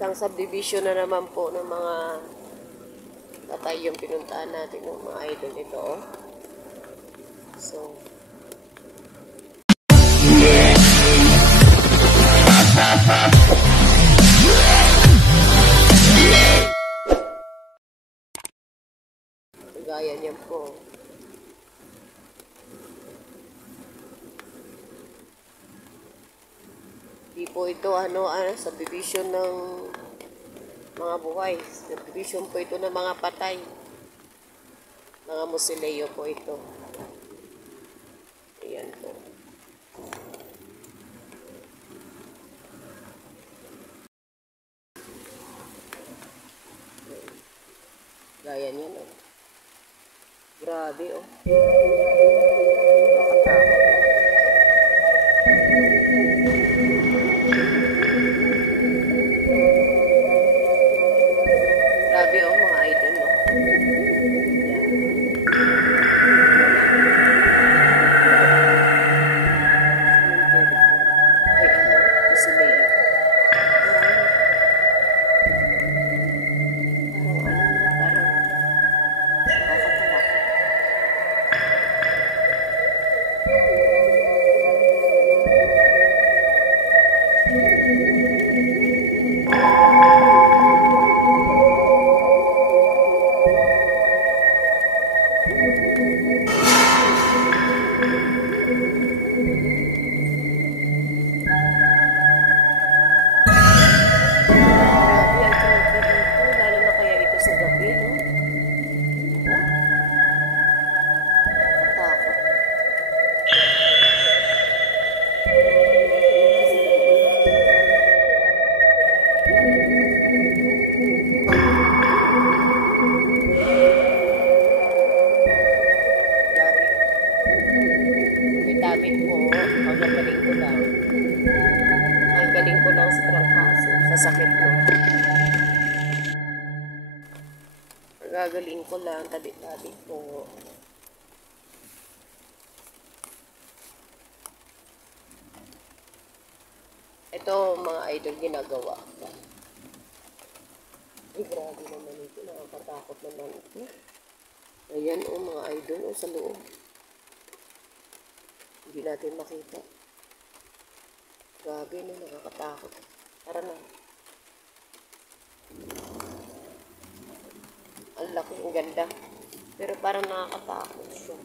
Isang subdivision na naman po ng mga patay yung pinuntahan natin ng mga idol nito. Oh. So, gaya niyan po. Di po ito subdivision ng mga buhay. Subdivision po ito ng mga patay. Mga musileo po ito. Ayan po. Gaya niyan, oh. Grabe, oh. Nakatakot. Grabe, oh, mga idol, oh. Sakit mo. Gagaling ko lang, tabi-tabi po. Ito mga idol ginagawa. Ay, grabe naman ito. Nakakatakot naman ito. Ayan o mga idol sa loob. Hindi natin makita. Grabe na, nakakatakot. Tara na. Ang laki, ang ganda. Pero parang nakakatakot siya.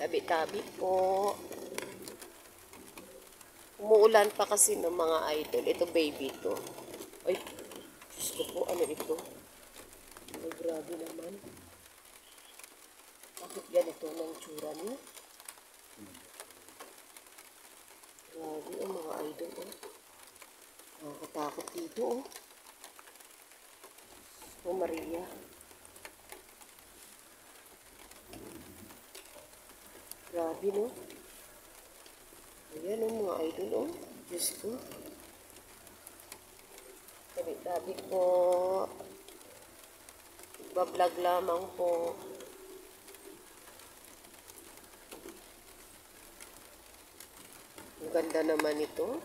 Tabi-tabi po. Umuulan pa kasi ng mga idol. Ito baby to. Ay, gusto po. Ano ito? Ay, grabe naman. Bakit ganito ng tsura niya? Grabe ang mga idol. Oh. Nakakatakot dito. Oh. Oh, Maria. Grabe, no? Ayan, oh, mga idol, oh. Diyos ko. Tabi-tabi po. Bablog lamang po. Ang ganda naman ito.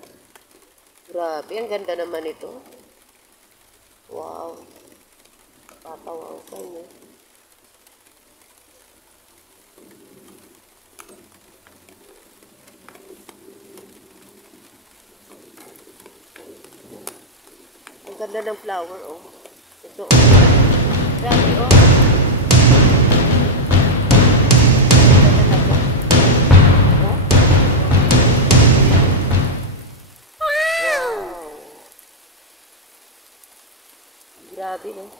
Grabe, ang ganda naman ito. Wow. Papawang ka niya. Ang ganda ng flower, oh. Ito, oh. Grabe, oh. Ganda talaga. Oh. Wow. Grabe, no?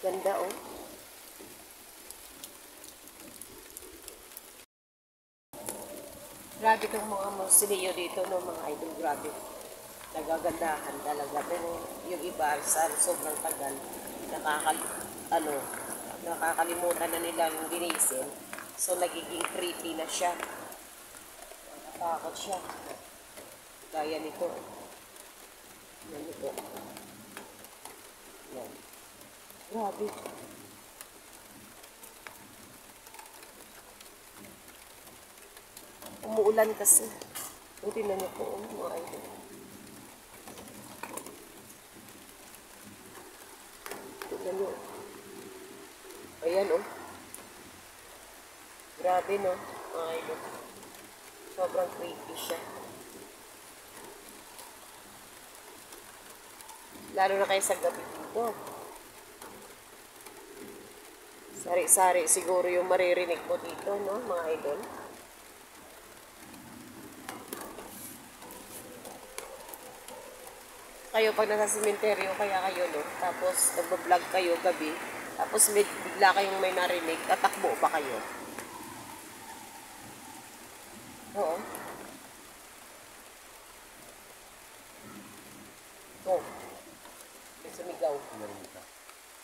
Ganda, oh. Grabe itong mga musileo dito, no, mga idol. Grabe. nagagandahan talaga. Pero yung iba, sa sobrang tagal, nakakal, ano, nakakalimutan na nilang linisin. So, nagiging creepy na siya. Nakatakot siya. Gaya nito. Yan ito. Yan. Grabe. Umuulan kasi. Buti na niyo po, mga idol. Tignan niyo. Ayan, oh. Grabe, no? Mga idol. Sobrang creepy siya. Lalo na kayo sa gabi dito. Sari-sari siguro yung maririnig mo dito, no, mga idol? Kayo pag nasa sementeryo, kaya kayo, no? Tapos nagbablog kayo gabi, tapos bigla kayong may narinig, tatakbo pa kayo. Oo. Oo. May sumigaw. Narinig ka?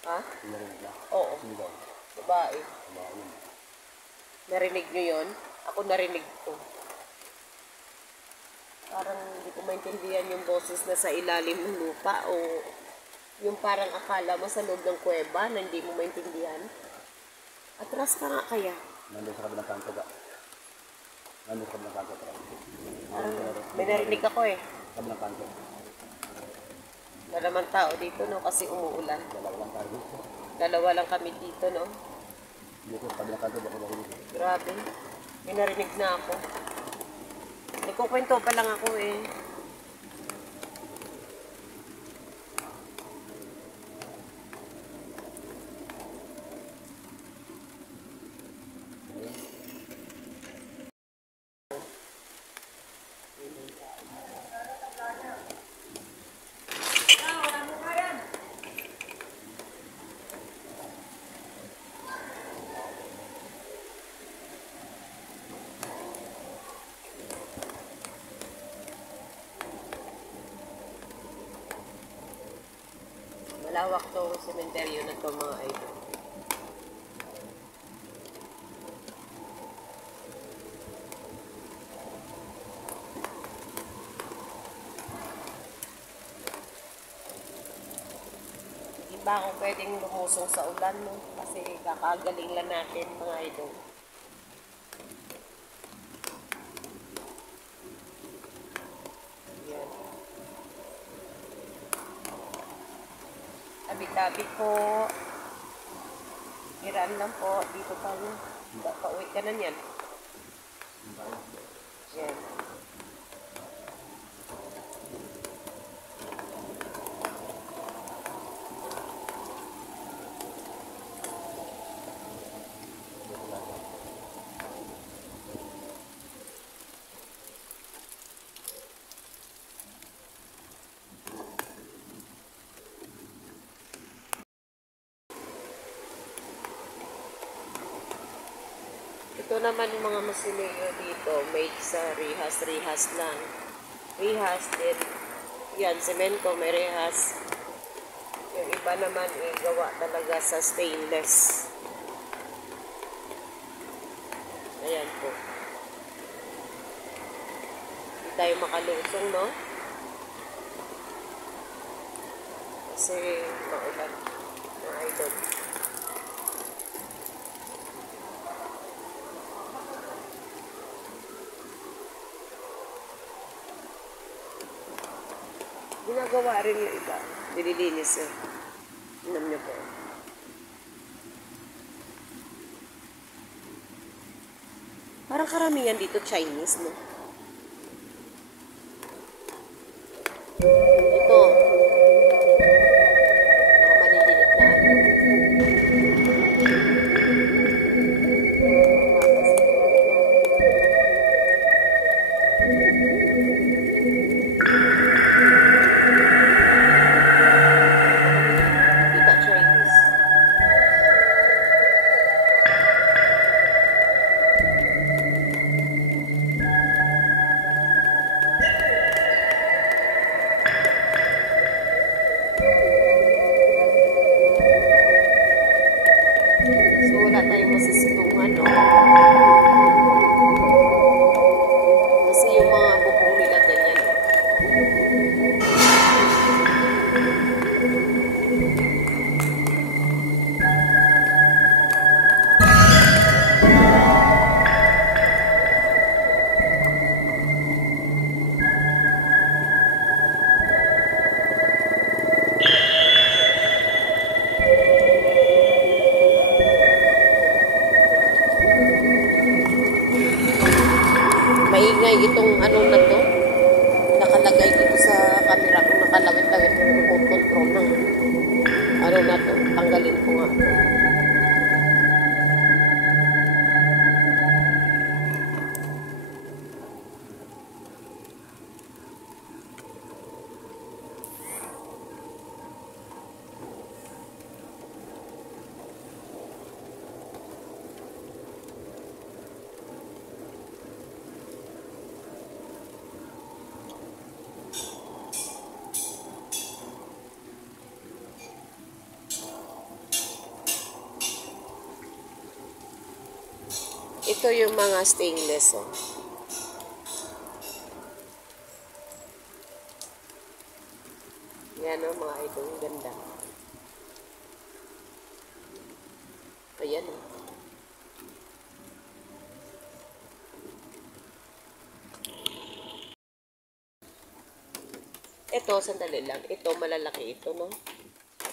Ha? Narinig ka? Oo. Sumigaw? Babae. Babae. Narinig nyo yun? Ako narinig ko. Parang hindi ko maintindihan yung boses na sa ilalim ng lupa o yung parang akala mo sa loob ng kuweba na hindi mo maintindihan. Atras ka nga kaya. Nandun sa kabilang kanto ka. Nandun sa kabilang kanto ka. Parang may narinig ako eh. Kabilang kanto. Maramang tao dito, no, kasi umuulan. Dalawa lang tayo dito. Dalawa lang kami dito, no. Dito sa kabilang kanto, bako dito. Grabe. May narinig na ako. Nagkukwento pa lang ako eh. Malawak tong sementeryo na to, mga idol. Hindi pa ako pwedeng lumusong sa ulan, no? Kasi kakagaling lang natin, mga idol. Yan. Tabi-tabi po. Hiraan lang po. Dito tayo. Pauwi ka na yan. Yan. Ito naman yung mga masinero dito, made sa rehas lang. Rehas din. Yan, semento, may rehas. Yung iba naman, gawa talaga sa stainless. Ayan po. Hindi tayo makalusong, no? Kasi maulan. Mga idol. Ginagawa rin yung iba. Nililinis yun. Alam niyo po. Parang karamihan dito Chinese, no? Ito. Mga maliliit na ano. Kita Chinese. Ito yung mga stainless, oh. Yan, oh, mga idol. Ang ganda. Ayan, oh. Ito, sandali lang. Ito, malalaki ito, no?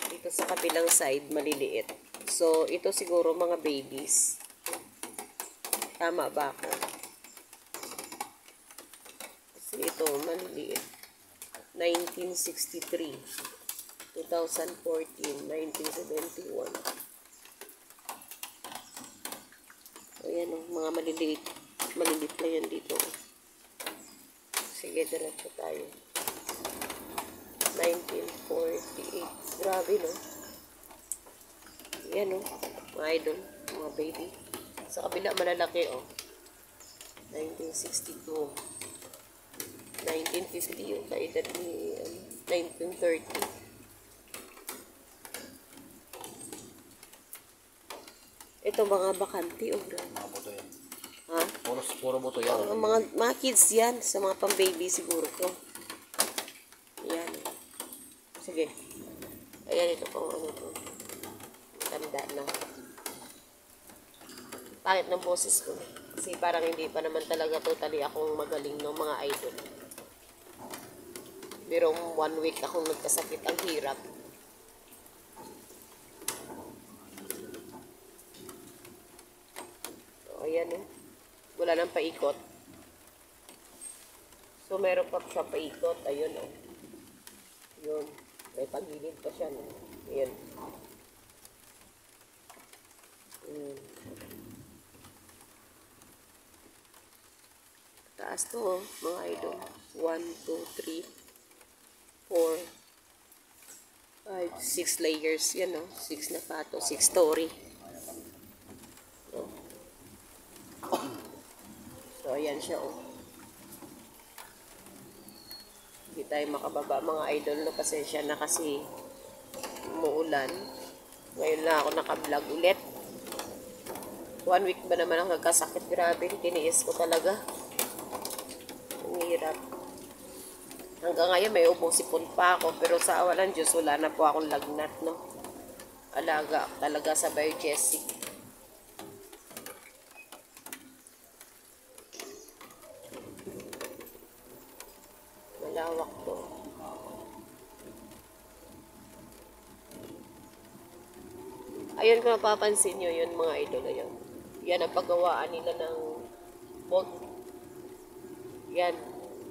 Dito sa kabilang side, maliliit. So, ito siguro mga babies. Tama ba ako? Kasi ito, maliliit. 1963, 2014, 1971. Ayan o, mga maliliit. Maliliit na yan dito. Sige, diretso tayo. 1948. Grabe, no? Ayan o, mga idol, mga baby. Sa kabila, malalaki o. 1962. 1950 yung kaedad ni 1930. Ito mga bakanti o. Mga buto yan. Ha? Puro buto yan. Mga kids yan. Sa mga pang-baby siguro to. Ayan. Sige. Ayan ito pang ano to. Tanda na. Pangit ng boses ko. Kasi parang hindi pa naman talaga totally akong magaling ng mga idol. Pero 1 week akong nagkasakit. Ang hirap. So, ayan o. Wala nang paikot. So, meron pa siya paikot. Ayun o. Yun. May pagilid pa siya. No? Ayan. Taas to oh, mga idol. 1, 2, 3, 4, 5, 6 layers. Yan oh. 6 na pato. 6 story. Oh. So, ayan siya oh. Hindi tayo makababa mga idol. No? Pasensya na kasi umuulan. Ngayon na ako naka-vlog ulit. 1 week ba naman ang nagkasakit? Grabe, tiniis ko talaga. Ang hirap. Hanggang ngayon may ubong-sipon pa ako. Pero sa awalan Diyos, wala na po akong lagnat, no? Alaga talaga sa Biogesic. Malawak to. Ayun kung napapansin nyo yun mga idol. Ayun. Yan ang paggawaan nila ng bolt. Yan.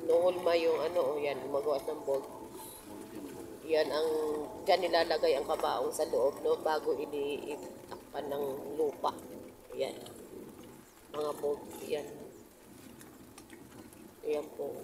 Nuhulma yung ano. Yan. Gumagawa ng bolt. Yan ang dyan nilalagay ang kabaong sa loob. No? Bago iniitakpan ng lupa. Yan. Mga bolt. Yan. Yan po.